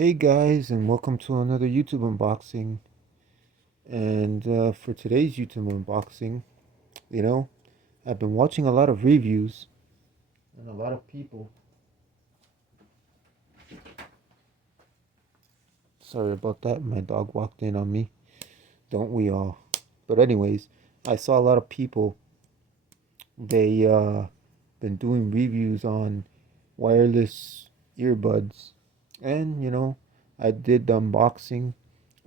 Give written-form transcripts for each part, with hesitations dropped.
Hey guys, and welcome to another YouTube unboxing. And for today's YouTube unboxing, you know, I've been watching a lot of reviews and a lot of people. Sorry about that, my dog walked in on me. Don't we all? But anyways, I saw a lot of people. They been doing reviews on wireless earbuds, and I did the unboxing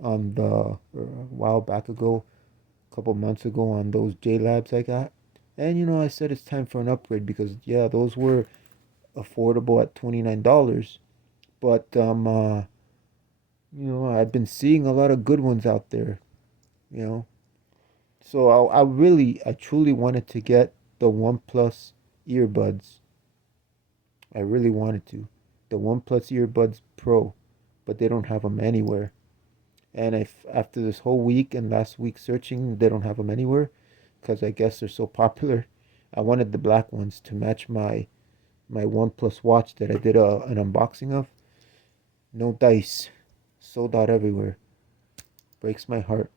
on a while back ago, a couple months ago, on those JLabs I got. And I said it's time for an upgrade because yeah, those were affordable at $29. But I've been seeing a lot of good ones out there, you know. So I truly wanted to get the OnePlus earbuds. I really wanted to. The OnePlus earbuds Pro, but they don't have them anywhere. And if after this whole week and last week searching, they don't have them anywhere because I guess they're so popular. I wanted the black ones to match my OnePlus watch that I did an unboxing of. No dice, sold out everywhere. Breaks my heart.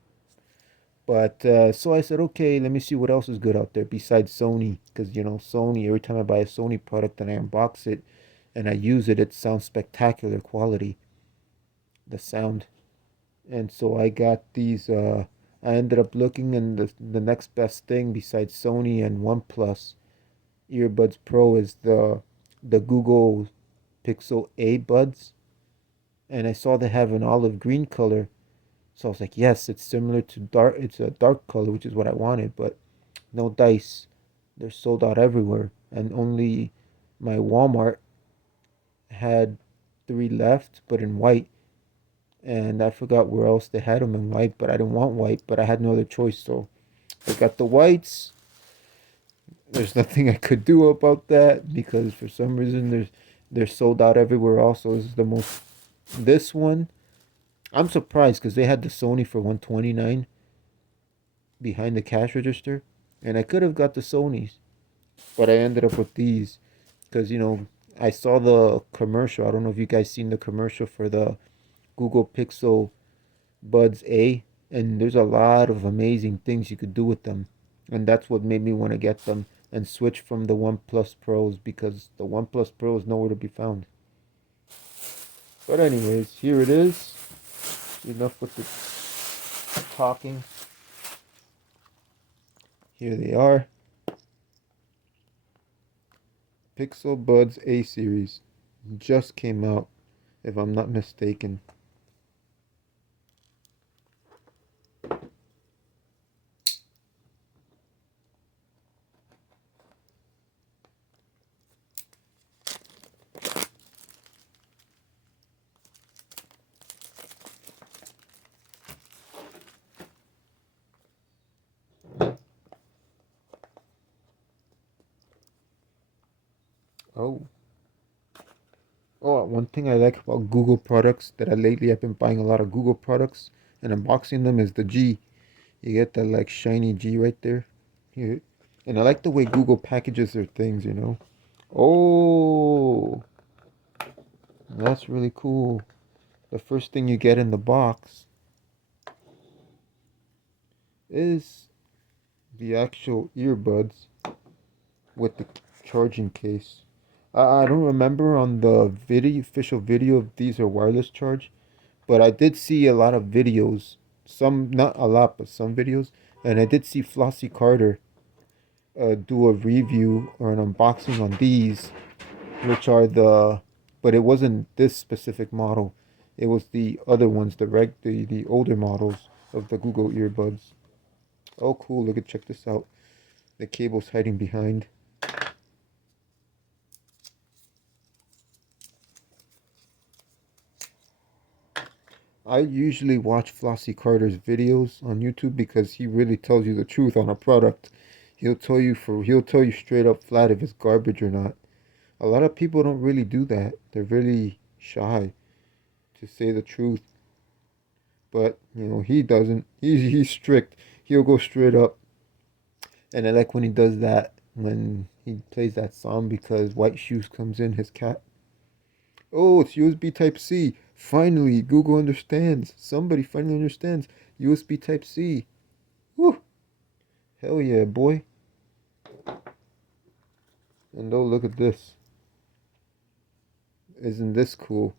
But so I said, okay, let me see what else is good out there besides Sony, because Sony. Every time I buy a Sony product and I unbox it and I use it, it sounds spectacular quality. The sound. And so I got these. I ended up looking, and the next best thing besides Sony and OnePlus earbuds Pro is the Google Pixel A buds, and I saw they have an olive green color. So I was like, yes, it's similar to dark. It's a dark color, which is what I wanted, but no dice. They're sold out everywhere, and only my Walmart had three left, but in white. And I forgot where else they had them in white, but I didn't want white, but I had no other choice, so I got the whites. There's nothing I could do about that because for some reason they're sold out everywhere. Also, this is the most. This one, I'm surprised because they had the Sony for 129 behind the cash register, and I could have got the Sonys, but I ended up with these because I saw the commercial. I don't know if you guys seen the commercial for the Google Pixel Buds A, and there's a lot of amazing things you could do with them, and that's what made me want to get them and switch from the OnePlus Pros because the OnePlus Pro is nowhere to be found. But anyways, here it is. Enough with the talking. Here they are. Pixel Buds A series just came out, if I'm not mistaken. Oh. Oh, one thing I like about Google products that I've been buying a lot of Google products and unboxing them is the G. You get that like shiny G right there. Here. And I like the way Google packages their things. Oh, that's really cool. The first thing you get in the box is the actual earbuds with the charging case. I don't remember on the official video if these are wireless charge, but I did see a lot of videos. Some, not a lot, but some videos. And I did see Flossie Carter do a review or an unboxing on these, which are but it wasn't this specific model. It was the other ones, the older models of the Google earbuds. Oh, cool! Look at check this out. The cable's hiding behind. I usually watch Flossie Carter's videos on YouTube because he really tells you the truth on a product. He'll tell you straight up flat if it's garbage or not. A lot of people don't really do that. They're really shy to say the truth. But he doesn't. He's strict. He'll go straight up. And I like when he does that when he plays that song because White Shoes comes in his cat. Oh, it's USB Type C. Finally, Google understands. Somebody finally understands. USB Type C. Woo! Hell yeah, boy. And oh, look at this. Isn't this cool?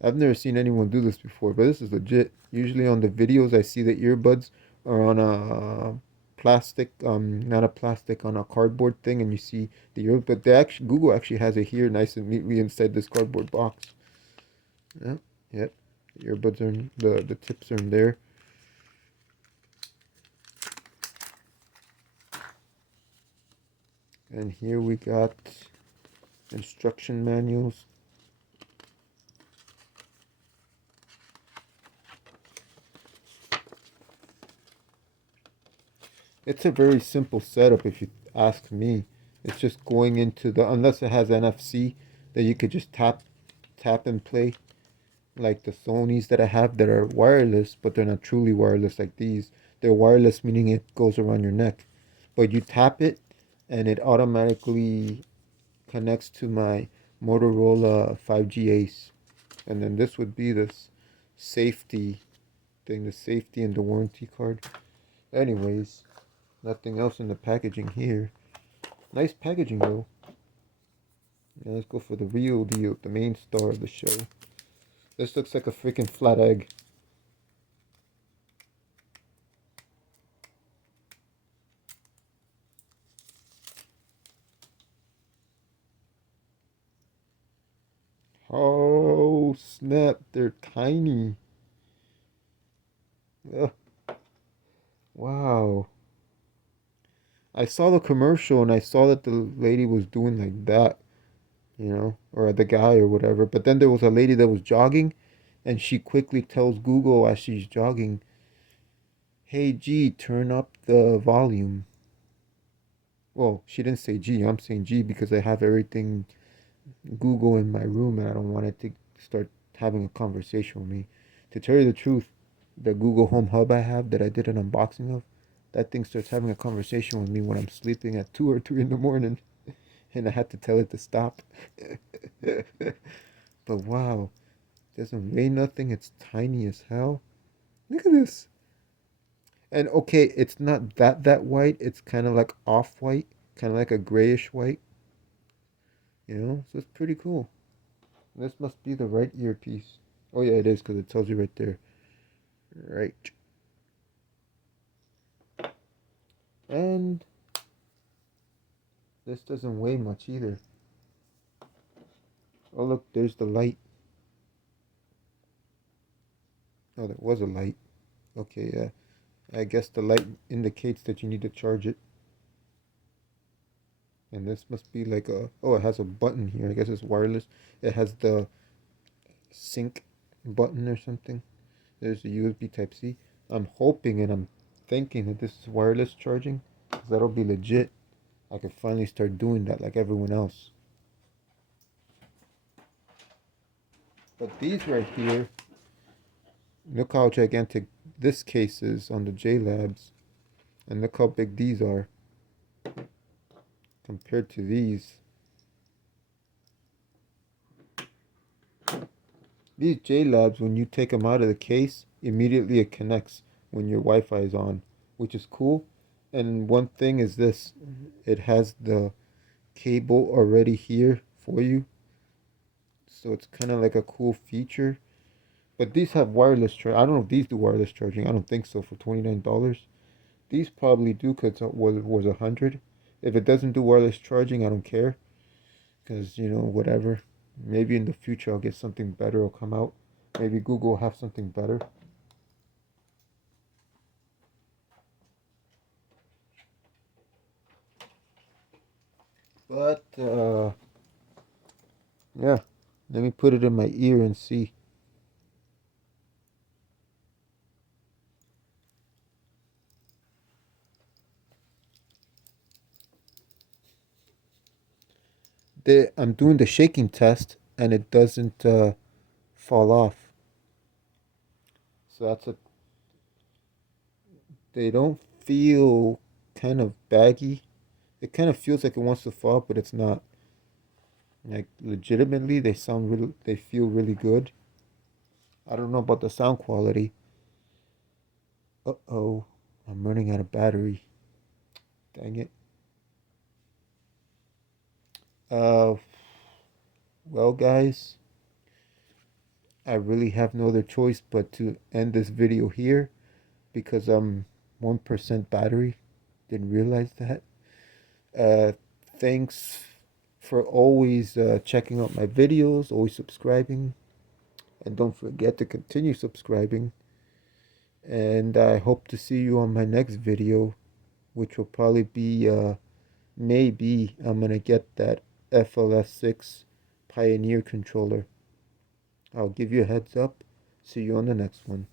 I've never seen anyone do this before, but this is legit. Usually on the videos, I see the earbuds are on a plastic, not a plastic, on a cardboard thing, and you see the ear. But they actually, Google actually has it here, nice and neatly inside this cardboard box. Yeah, yep. The earbuds are in, the tips are in there, and here we got instruction manuals. It's a very simple setup if you ask me. It's just going into the, unless it has NFC, that you could just tap and play, like the Sonys that I have that are wireless, but they're not truly wireless like these. They're wireless, meaning it goes around your neck. But you tap it and it automatically connects to my Motorola 5G Ace. And then this would be this safety thing, the safety and the warranty card. Anyways, nothing else in the packaging here. Nice packaging though. Now let's go for the real deal, the main star of the show. This looks like a freaking flat egg. Oh snap, they're tiny. Ugh, wow. I saw the commercial and I saw that the lady was doing like that, or the guy or whatever. But then there was a lady that was jogging and she quickly tells Google as she's jogging, "Hey G, turn up the volume." Well, she didn't say G, I'm saying G because I have everything Google in my room and I don't want it to start having a conversation with me. To tell you the truth, the Google Home Hub I have that I did an unboxing of, that thing starts having a conversation with me when I'm sleeping at 2 or 3 in the morning, and I had to tell it to stop. But wow, it doesn't weigh nothing, it's tiny as hell. Look at this. And okay, it's not that white, it's kind of like off-white, kind of like a grayish white, so it's pretty cool. This must be the right earpiece. Oh yeah, it is because it tells you right there. Right. And this doesn't weigh much either. Oh look, there's the light. Oh, there was a light. Okay, yeah. I guess the light indicates that you need to charge it. And this must be like a, oh, it has a button here. I guess it's wireless. It has the sync button or something. There's a USB Type C. I'm hoping and I'm thinking that this is wireless charging, 'cause that'll be legit. I could finally start doing that like everyone else. But these right here, look how gigantic this case is on the J Labs, and look how big these are compared to these. These J Labs, when you take them out of the case, immediately it connects when your Wi-Fi is on, which is cool. And one thing is this, it has the cable already here for you, so it's kind of like a cool feature. But these have wireless charge. I don't know if these do wireless charging. I don't think so for $29. These probably do because it was 100. If it doesn't do wireless charging, I don't care because whatever. Maybe in the future I'll get something better will come out. Maybe Google will have something better. But yeah, let me put it in my ear and see. I'm doing the shaking test and it doesn't fall off. So that's a. They don't feel kind of baggy. It kind of feels like it wants to fall, but it's not. Like legitimately, they sound really. They feel really good. I don't know about the sound quality. Uh-oh, I'm running out of battery. Dang it. Uh, well, guys, I really have no other choice but to end this video here because I'm 1% battery. Didn't realize that. Uh, Thanks for always checking out my videos, always subscribing, and don't forget to continue subscribing. And I hope to see you on my next video, which will probably be maybe I'm gonna get that FLS6 Pioneer controller. I'll give you a heads up. See you on the next one.